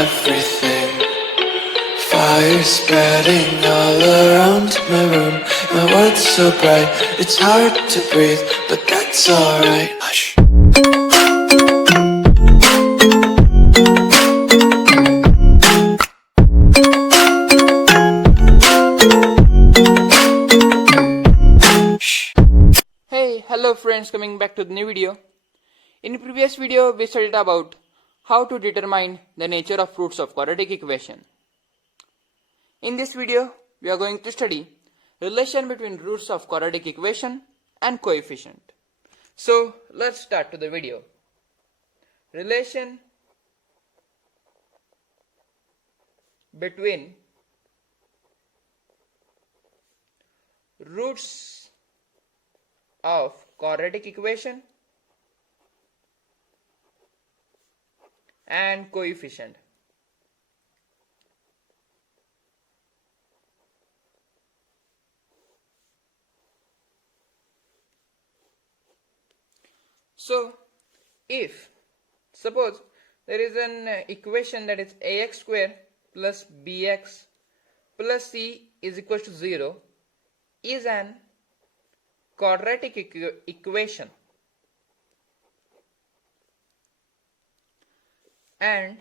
everything. Fire spreading all around my room. My world's so bright, it's hard to breathe, but that's alright. Hush. Hey, hello friends, coming back to the new video. In the previous video, we studied about how to determine the nature of roots of quadratic equation. In this video, we are going to study relation between roots of quadratic equation and coefficient. So, let's start to the video. Relation between roots of quadratic equation and coefficient. So, if suppose there is an equation that is ax square plus bx plus c is equal to 0 is an quadratic equation, and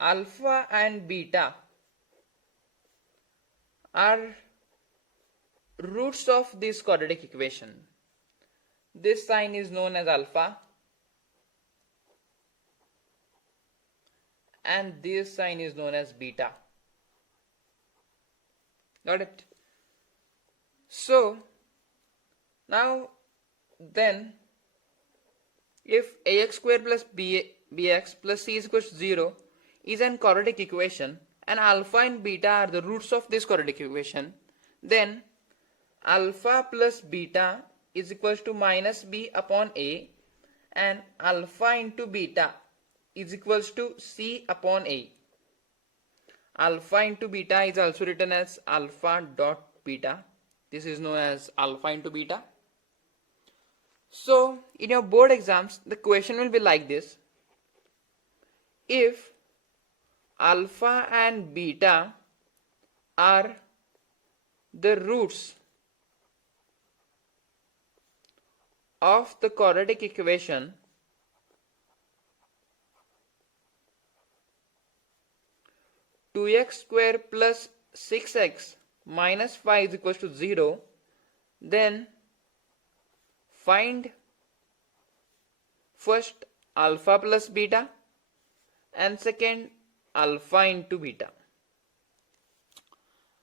alpha and beta are roots of this quadratic equation. This sign is known as alpha and this sign is known as beta. Got it? So now then, if ax square plus bx plus c is equal to 0 is an quadratic equation and alpha and beta are the roots of this quadratic equation, then alpha plus beta is equal to minus b upon a, and alpha into beta is equal to c upon a. Alpha into beta is also written as alpha dot beta. This is known as alpha into beta. So, in your board exams, the question will be like this. If alpha and beta are the roots of the quadratic equation, two x square plus 6x minus 5 is equal to 0, then find first alpha plus beta and second alpha into beta.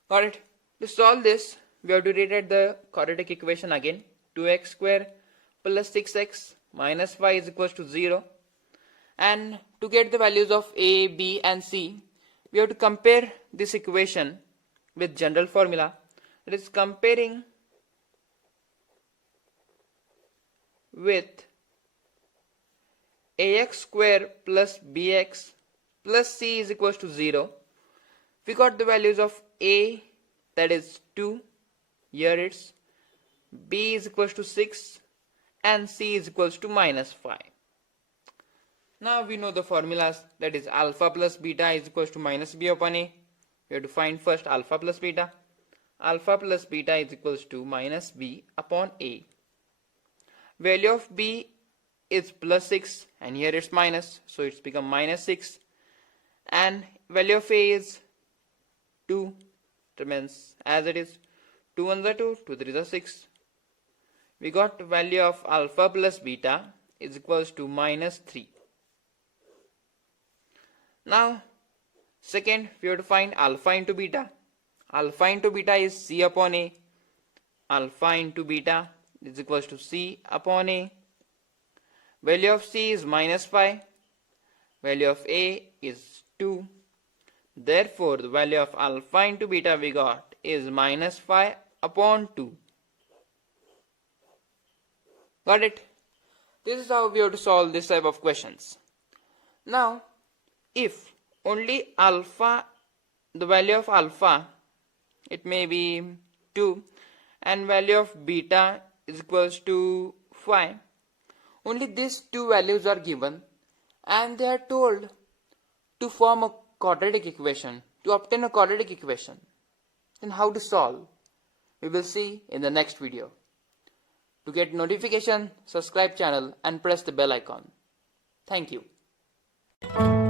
Got it? To solve this, we have to rewrite the quadratic equation again. 2x square plus 6x minus 5 is equal to 0. And to get the values of a, b and c, we have to compare this equation with general formula. It is comparing with ax square plus bx plus c is equal to 0. We got the values of a, that is 2, here it's, b is equal to 6 and c is equal to minus 5. Now we know the formulas, that is alpha plus beta is equal to minus b upon a. We have to find first alpha plus beta. Alpha plus beta is equal to minus b upon a. Value of b is plus 6 and here it's minus, so it's become minus 6, and value of a is 2, remains as it is. 2 1s are 2, 2 3s are 6. We got value of alpha plus beta is equals to minus 3. Now second, we have to find alpha into beta. Alpha into beta is c upon a. Alpha into beta is equals to c upon a. Value of c is minus 5. Value of a is 2. Therefore, the value of alpha into beta we got is minus 5 upon 2. Got it? This is how we have to solve this type of questions. Now, if only alpha, the value of alpha, it may be 2, and value of beta is equals to 5, only these two values are given and they are told to form a quadratic equation, to obtain a quadratic equation. Then how to solve? We will see in the next video. To get notification, subscribe channel and press the bell icon. Thank you.